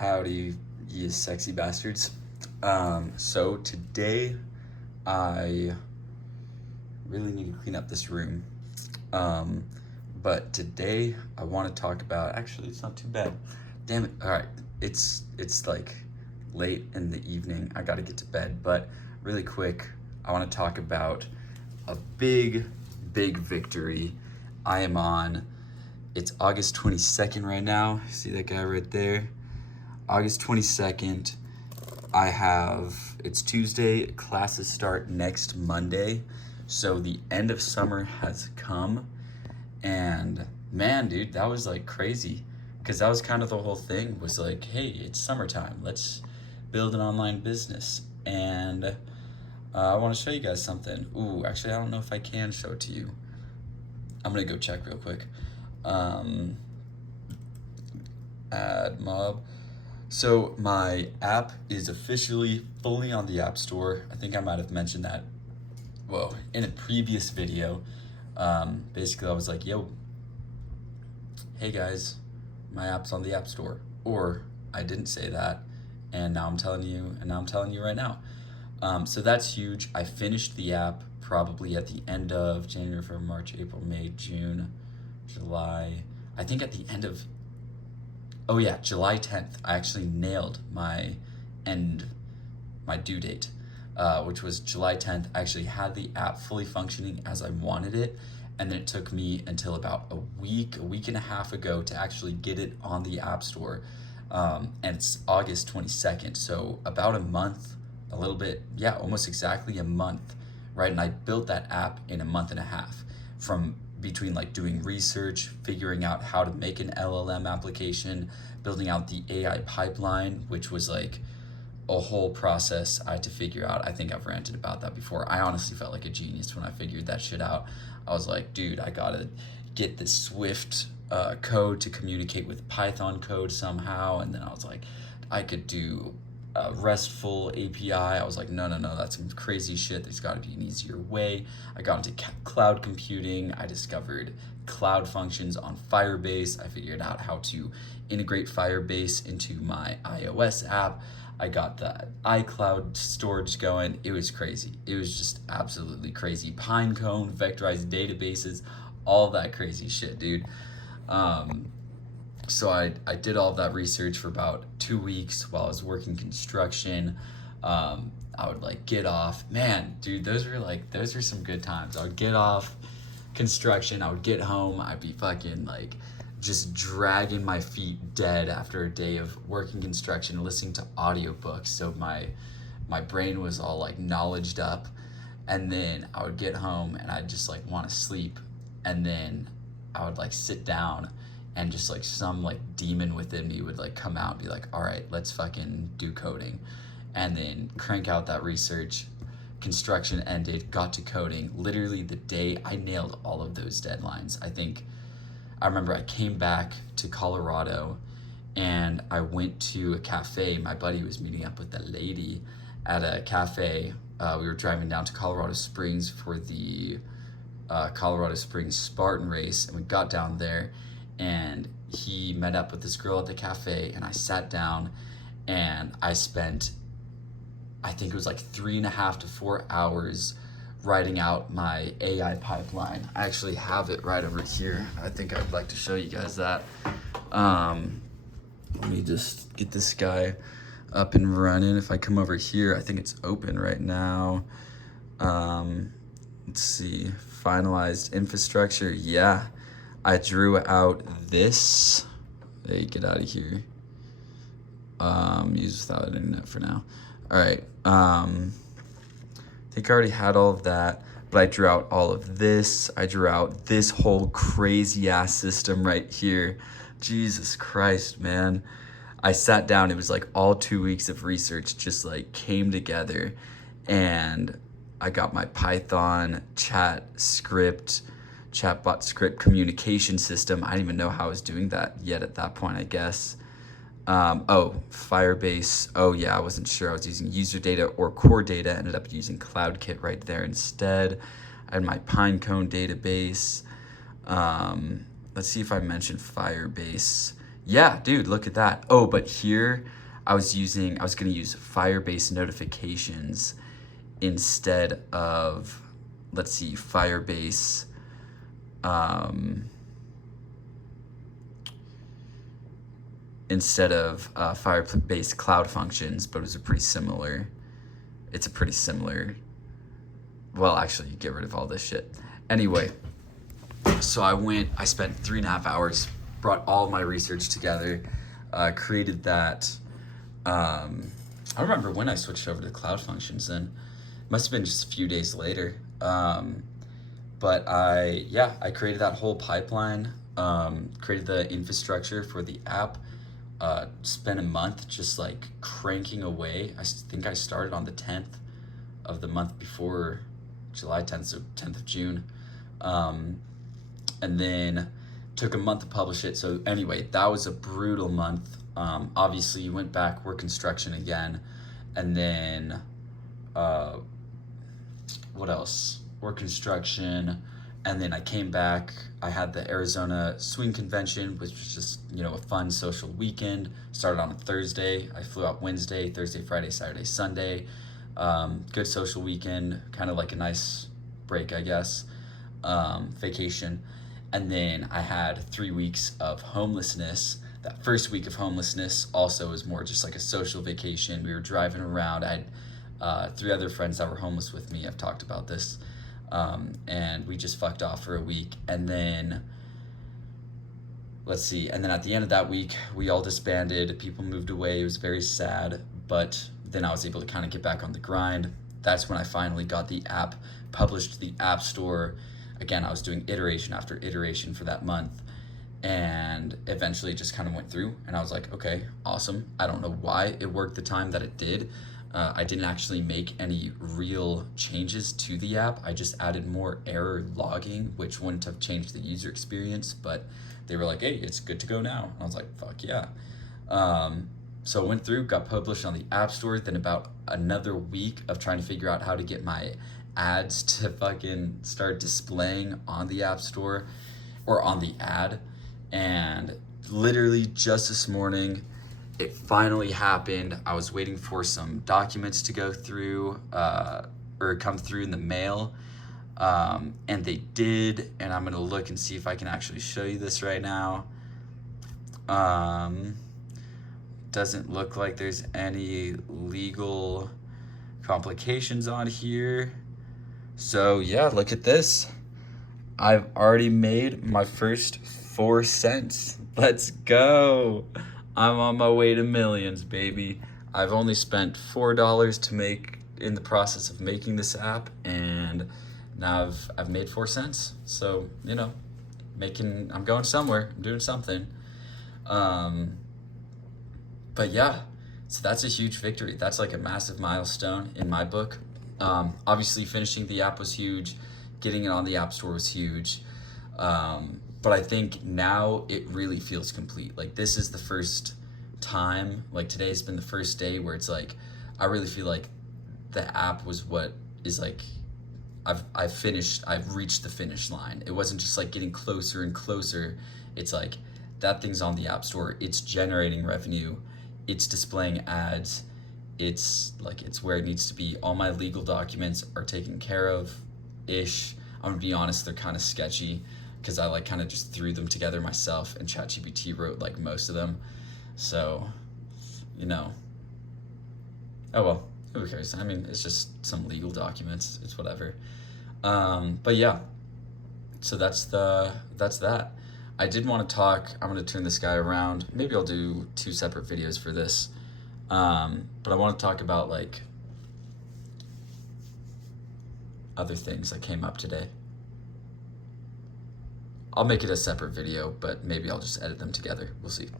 Howdy, you sexy bastards. So today I really need to clean up this room. But today I want to talk about, actually it's not too bad. Damn it. All right. It's like late in the evening. I got to get to bed, but really quick, I want to talk about a big victory I am on. It's August 22nd right now. See that guy right there? August 22nd. It's Tuesday, classes start next Monday. So the end of summer has come. And man, dude, that was like crazy. Because that was kind of the whole thing, was like, hey, it's summertime. Let's build an online business. And I want to show you guys something. Ooh, actually, I don't know if I can show it to you. I'm going to go check real quick. Add mob. So my app is officially fully on the App Store. I think I might have mentioned that, well, in a previous video. Basically, I was like, yo, hey guys, my app's on the App Store. Or I didn't say that, and now I'm telling you right now. So that's huge. I finished the app probably at the end of January, February, March, April, May, June, July. I think at the end of, July 10th, I actually nailed my due date, which was July 10th. I actually had the app fully functioning as I wanted it. And then it took me until about a week and a half ago to actually get it on the App Store. And it's August 22nd. So about a month, a little bit, almost exactly a month, right? And I built that app in a month and a half, from between like doing research, figuring out how to make an LLM application, building out the AI pipeline, which was like a whole process I had to figure out. I think I've ranted about that before. I honestly felt like a genius when I figured that shit out. I was like, dude, I gotta get this Swift code to communicate with Python code somehow. And then I was like, I could do a RESTful API. I was like, no, that's some crazy shit. There's got to be an easier way. I got into cloud computing. I discovered cloud functions on Firebase. I figured out how to integrate Firebase into my iOS app. I got the iCloud storage going. It was crazy. It was just absolutely crazy. Pinecone, vectorized databases, all that crazy shit, dude. So I did all of that research for about 2 weeks while I was working construction. I would like get off. Man, dude, those were some good times. I would get off construction. I would get home. I'd be fucking like just dragging my feet dead after a day of working construction, listening to audiobooks. So my brain was all like knowledged up. And then I would get home and I'd just like want to sleep. And then I would like sit down, and just like some like demon within me would like come out and be like, all right, let's fucking do coding. And then crank out that research. Construction ended, got to coding. Literally the day I nailed all of those deadlines. I remember I came back to Colorado and I went to a cafe. My buddy was meeting up with a lady at a cafe. We were driving down to Colorado Springs for the Colorado Springs Spartan race, and we got down there, and he met up with this girl at the cafe, and I sat down and I spent, I think it was like 3.5 to 4 hours writing out my AI pipeline. I actually have it right over here. I think I'd like to show you guys that. Let me just get this guy up and running. If I come over here, I think it's open right now. Let's see, finalized infrastructure. Yeah, I drew out this. Hey, get out of here. Use without internet for now. All right. I think I already had all of that, but I drew out all of this. I drew out this whole crazy ass system right here. Jesus Christ, man. I sat down, it was like all 2 weeks of research just like came together, and I got my Python chatbot script communication system. I didn't even know how I was doing that yet at that point, I guess. Firebase. Oh yeah, I wasn't sure I was using user data or core data. Ended up using CloudKit right there instead. I had my Pinecone database. Let's see if I mentioned Firebase. Yeah, dude, look at that. Oh, but here I was gonna use Firebase notifications instead of, let's see, Firebase, um, instead of Firebase Cloud Functions, but it's a pretty similar, well, actually, get rid of all this shit. Anyway, so I spent 3.5 hours, brought all my research together, created that. I don't remember when I switched over to Cloud Functions then. Must have been just a few days later. But I created that whole pipeline, created the infrastructure for the app, spent a month just like cranking away. I think I started on the 10th of the month before, July 10th, so 10th of June. And then took a month to publish it. So anyway, that was a brutal month. Obviously, you went back, work construction again, and then what else? Work construction, and then I came back. I had the Arizona Swing Convention, which was just, a fun social weekend. Started on a Thursday. I flew out Wednesday, Thursday, Friday, Saturday, Sunday. Good social weekend, kind of like a nice break, I guess, vacation. And then I had 3 weeks of homelessness. That first week of homelessness also was more just like a social vacation. We were driving around. I had 3 other friends that were homeless with me. I've talked about this. And we just fucked off for a week. And then, let's see. And then at the end of that week, we all disbanded. People moved away. It was very sad. But then I was able to kind of get back on the grind. That's when I finally got the app published to the App Store. Again, I was doing iteration after iteration for that month, and eventually it just kind of went through, and I was like, okay, awesome. I don't know why it worked the time that it did. I didn't actually make any real changes to the app. I just added more error logging, which wouldn't have changed the user experience, but they were like, hey, it's good to go now. And I was like, fuck yeah. So it went through, got published on the App Store, then about another week of trying to figure out how to get my ads to fucking start displaying on the App Store or on the ad. And literally just this morning, it finally happened. I was waiting for some documents to go through or come through in the mail. And they did. And I'm going to look and see if I can actually show you this right now. Doesn't look like there's any legal complications on here. So yeah, look at this. I've already made my first 4 cents. Let's go. I'm on my way to millions, baby. I've only spent $4 to make in the process of making this app, and now I've made 4 cents. So, I'm going somewhere. I'm doing something. But yeah, so that's a huge victory. That's like a massive milestone in my book. Obviously, finishing the app was huge. Getting it on the App Store was huge. But I think now it really feels complete. Like, this is the first time, like today's been the first day where it's like, I really feel like the app was what is like, I've reached the finish line. It wasn't just like getting closer and closer. It's like, that thing's on the App Store. It's generating revenue. It's displaying ads. It's where it needs to be. All my legal documents are taken care of ish. I'm gonna be honest, they're kind of sketchy because I kind of just threw them together myself, and ChatGPT wrote like most of them. So, oh well, who cares? I mean, it's just some legal documents. It's whatever. But yeah, so that's that. I did want to talk. I'm gonna turn this guy around. Maybe I'll do 2 separate videos for this. But I want to talk about like other things that came up today. I'll make it a separate video, but maybe I'll just edit them together. We'll see.